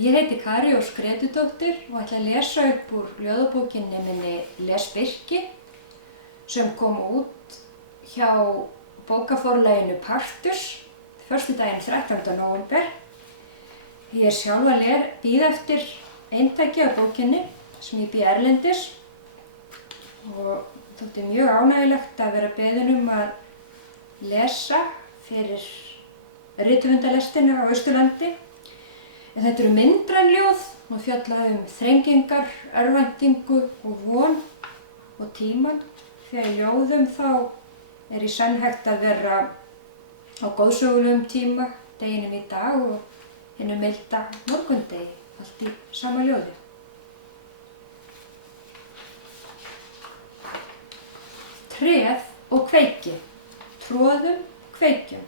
Ég heiti Kari Ósk Grétudóttir og ætla að lesa upp úr ljóðabókinni minni Les Birki sem kom út hjá bókaforlaginu Partus föstudaginn 13. nóvember. Ég er sjálf að bíða eftir eintaki af bókinni sem ég bý erlendis og þótti mjög ánægjulegt að vera beðin að lesa fyrir rithöfundalestina á Austurlandi. En þetta eru myndræn ljóð og fjalla þrengingar, örvæntingu og von og tímann. Þegar í ljóðum þá í senn hægt að vera á góðsögulegum tíma, deginum í dag og hinum milda morgundegi, allt í sama ljóði. Tréð og kveiki, tróðum, kveikjum,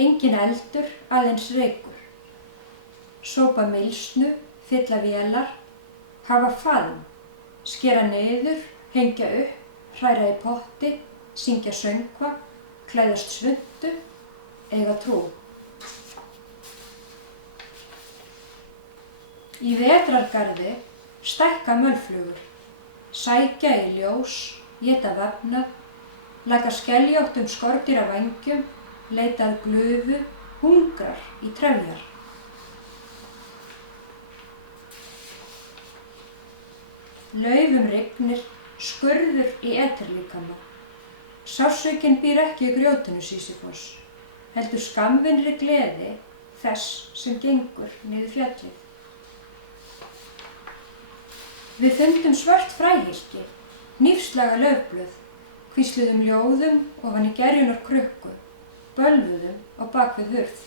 enginn eldur, aðeins reykur. Sópa mylsnu, fylla vélar, hafa faðm, skera niður, hengja upp, hræra í potti, syngja söngva, klæðast svuntu, eiga trú. Í vetrargarði stækka mölflugur, sækja í ljós, éta vefna, laka skeljóttum skordýravængjum, leita að glufu, hungrar í trefjar. Laufum rignir, skurður í eterlíkama. Sársaukinn býr ekki í grjótinu Sísífos, heldur skammvinnri gleði þess sem gengur niður fjallið. Við fundum svört fræhylki, hnífslaga laufblöð, hvísluðum ljóðum ofan í gerjunar krukku, bölvuðum á bakvið hurð.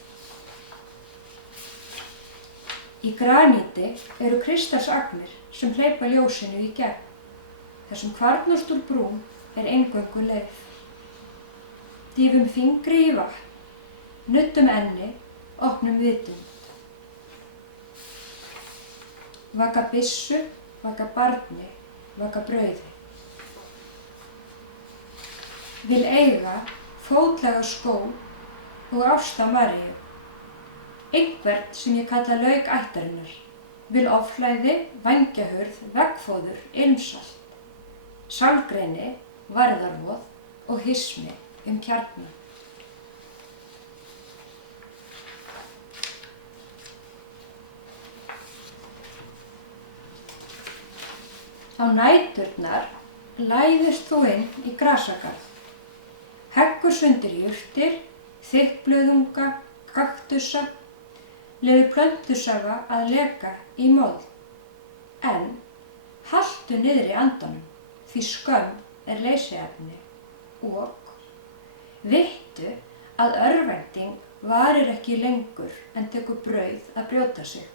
Í graníti eru kristalsagnir sem hleypa ljósinu í gegn. Þessum kvarnast úr brún eingöngu leið. Dýfum fingri í vatn, nuttum enni, opnum vitund. Vaka byssu, vaka barni, vaka brauði. Vil eiga fótlega skó og ásta Maríu. Einhvern sem ég kalla lauk ættarinnar. Vil oflæði, vængjahurð, veggfóður, ilmsalt. Sálgreini, varðarvoð og hismi kjarna. Á næturnar læðist þú inn í grasagarð. Heggur sundir jurtir, þykkblöðunga, kaktusa, leyfir plöntusafa að leka í mold. En haltu niðri andanum, því skömm leysiefni og vittu að örvænting varir ekki lengur en tekur brauð að brjóta sig.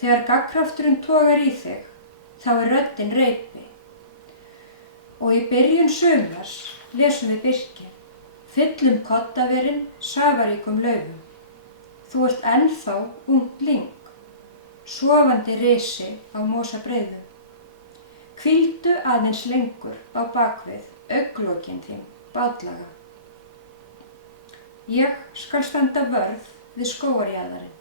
Þegar gagnkrafturinn togar í þig, þá röddin reipi. Og í byrjun sumars lesum við Birki, fyllum koddaverin safaríkum laufum. Þú ert ennþá ungt lyng, sofandi risi á mosabreiðum. Hvíldu aðeins lengur á bakvið augnlokin þín bátlaga. Ég skal standa vörð við skógarjaðarinn.